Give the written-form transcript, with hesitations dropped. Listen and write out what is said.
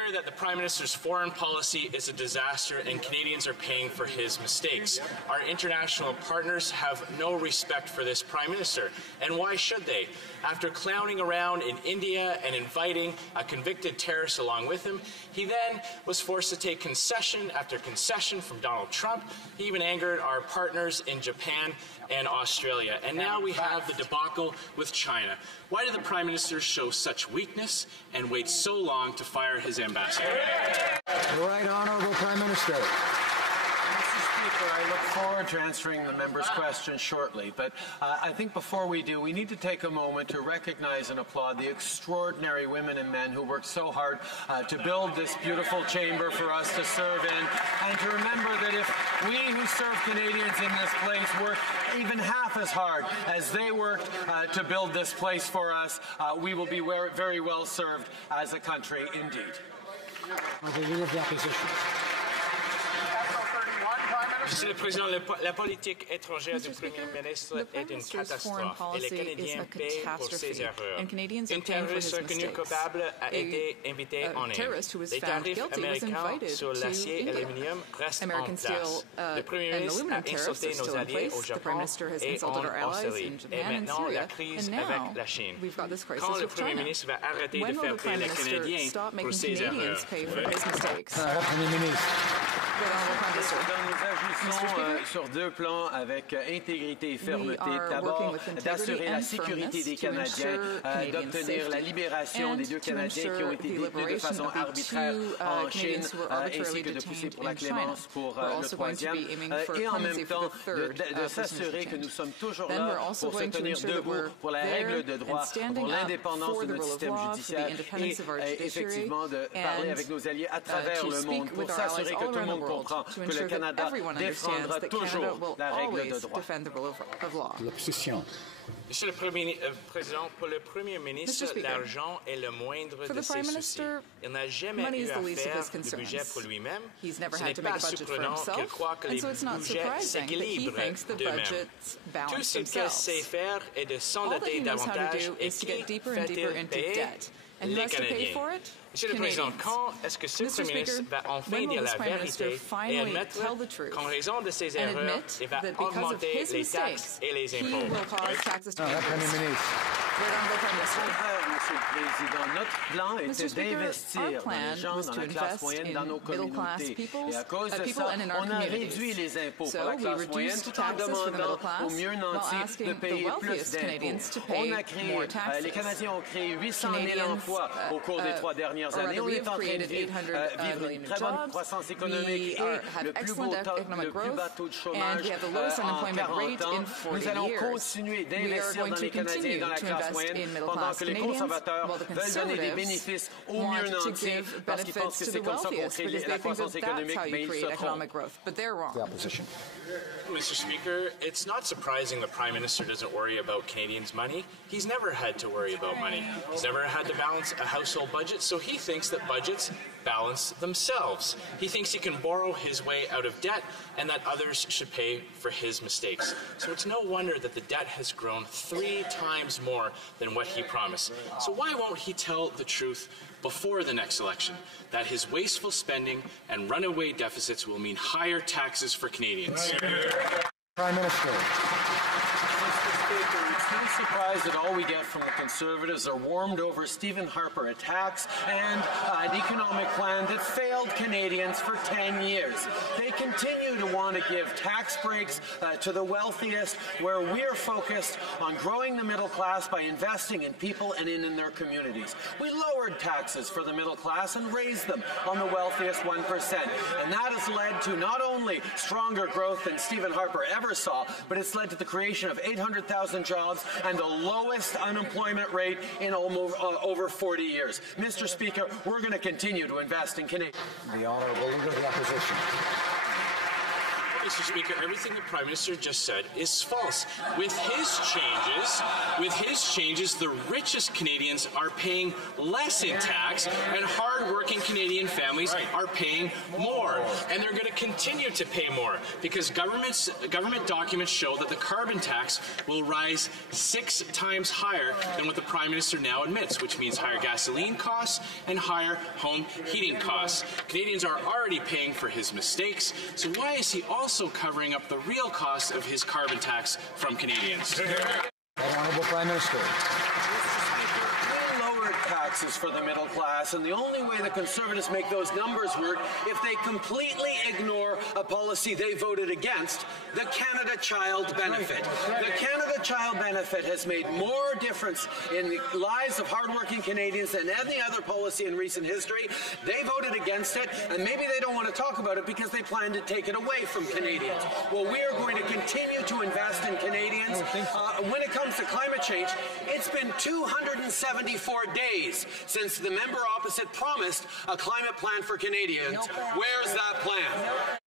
clear that the Prime Minister's foreign policy is a disaster and Canadians are paying for his mistakes. Our international partners have no respect for this Prime Minister. And why should they? After clowning around in India and inviting a convicted terrorist along with him, he then was forced to take concession after concession from Donald Trump. He even angered our partners in Japan and Australia. And now we have the debacle with China. Why did the Prime Minister show such weakness and wait so long to fire his ambassador? The right honourable Prime Minister. I look forward to answering the member's question shortly, but I think before we do, we need to take a moment to recognize and applaud the extraordinary women and men who worked so hard to build this beautiful chamber for us to serve in, and to remember that if we who serve Canadians in this place work even half as hard as they worked to build this place for us, we will be very well served as a country indeed. The Leader of the Opposition. Monsieur le Président, la politique étrangère du Premier ministre est une catastrophe et les Canadiens paient pour ses erreurs. Un terroriste reconnu coupable a été invité en Inde. Les tarifs américains sur l'acier et l'aluminium restent en place. Le Premier ministre a insulté nos alliés au Japon et en Australie. Et maintenant, la crise avec la Chine. Quand le Premier ministre va arrêter de faire payer les Canadiens pour ses erreurs? Premier ministre. Nous agissons sur deux plans avec intégrité et fermeté. D'abord, d'assurer la sécurité des Canadiens, d'obtenir la libération des deux Canadiens qui ont été détenus de façon arbitraire en Chine, ainsi que de pousser pour la clémence pour le troisième. Et en même temps, de s'assurer que nous sommes toujours là pour se tenir debout pour la règle de droit, pour l'indépendance de notre système judiciaire et effectivement de parler avec nos alliés à travers le monde pour s'assurer que tout le monde comprend que le Canada défendra toujours la règle de droit. L'opposition. Monsieur le Président, pour le Premier ministre, l'argent est le moindre de ses soucis. Il n'a jamais eu à faire de budget pour lui-même. Ce n'est pas surprenant qu'il croit que les budgets s'équilibrent d'eux-mêmes. Tout ce qu'il sait faire est de s'endetter davantage et qui fait-il payer? Les Canadiens. Monsieur le Président, quand est-ce que ce Premier ministre va enfin dire la vérité et admettre qu'en raison de ses erreurs, il va augmenter les taxes et les impôts? Premier ministre. Monsieur le Président, notre plan était d'investir dans les gens, dans la classe moyenne, dans nos communautés. Et à cause de ça, on a réduit les impôts pour la classe moyenne tout en demandant aux mieux nantis de payer plus d'impôts. On a créé, les Canadiens ont créé 800 000 emplois au cours des 3 dernières années. On est en train de vivre une très bonne croissance économique et le plus bas taux de chômage en 40 ans. Nous allons continuer d'investir dans les Canadiens et dans la classe moyenne, pendant que les conservateurs veulent donner des bénéfices aux mieux nantis parce qu'ils pensent que c'est comme ça qu'on crée la croissance économique, mais ils se trompent. Mr. Speaker, it's not surprising the Prime Minister doesn't worry about Canadians' money. He's never had to worry about money. He's never had to balance a household budget, so he thinks that budgets balance themselves. He thinks he can borrow his way out of debt and that others should pay for his mistakes. So it's no wonder that the debt has grown 3 times more than what he promised. So why won't he tell the truth before the next election, that his wasteful spending and runaway deficits will mean higher taxes for Canadians? Prime Minister. It's no surprise that all we get from the Conservatives are warmed over Stephen Harper attacks and an economic plan that failed Canadians for 10 years. They continue to want to give tax breaks to the wealthiest, where we're focused on growing the middle class by investing in people and in their communities. We lowered taxes for the middle class and raised them on the wealthiest 1%. And that has led to not only stronger growth than Stephen Harper ever saw, but it's led to the creation of 800,000 jobs and the lowest unemployment rate in over 40 years. Mr. Speaker, we're going to continue to invest in Canadians. The Honourable Leader of the Opposition. Mr. Speaker, everything the Prime Minister just said is false. With his changes, the richest Canadians are paying less in tax, and hard-working Canadian families are paying more, and they're going to continue to pay more because government documents show that the carbon tax will rise 6 times higher than what the Prime Minister now admits, which means higher gasoline costs and higher home heating costs. Canadians are already paying for his mistakes, so why is he also covering up the real cost of his carbon tax from Canadians? Honourable Prime Minister. Taxes for the middle class, and the only way the Conservatives make those numbers work if they completely ignore a policy they voted against, the Canada Child Benefit. The Canada Child Benefit has made more difference in the lives of hardworking Canadians than any other policy in recent history. They voted against it, and maybe they don't want to talk about it because they plan to take it away from Canadians. Well, we are going to continue to invest in Canadians. When it comes to climate change, it's been 274 days since the member opposite promised a climate plan for Canadians. Where's that plan?